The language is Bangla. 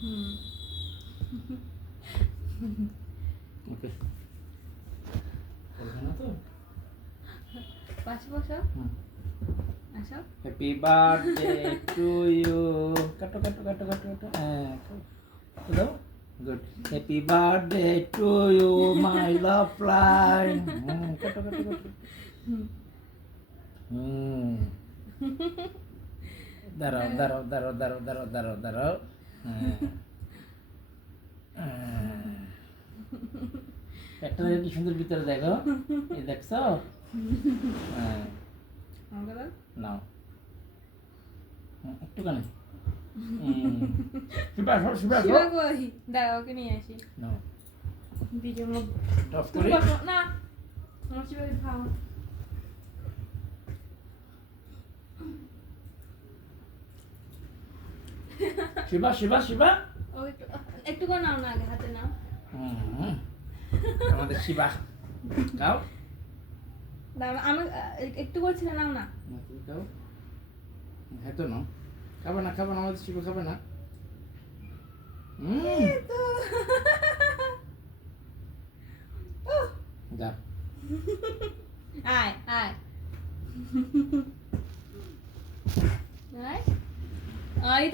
হুম। ওকে বলবে না তো পাশে বসো। হুম আসো। হ্যাপি বার্থডে টু ইউ কাটো কাটো কাটো কাটো কাটো হ্যাঁ দাও good happy birthday to you my love line কাটো কাটো কাটো হুম। হুম দাঁড়াও দাঁড়াও দাঁড়াও দাঁড়াও দাঁড়াও দাঁড়াও দাঁড়াও হ্যাঁ একটা দেখো কি সুন্দর ভিতরে দেখো এই দেখছো হ্যাঁ আমাকে দাও। নাও একটুখানি শিবা শিবা শিবা কই? দাঁড়াও, ওকে নিয়ে আসি। নাও ভিডিও মুখ টপ তুমি করে বসো না। আমার শিবাকে খাও। শিবা শিবা শিবা ও একটু একটু করে নাও না, আগে হাতে নাও। হুম, আমাদের শিবা খাও দাঁড়াও, আমি একটু করছি না, নাও না। না, তুমি খাও হ্যাঁ তো নাও খাবে না খাবে না আমাদের শিবা খাবে না এই তো। উহ, যা আয় আয় আয় আয়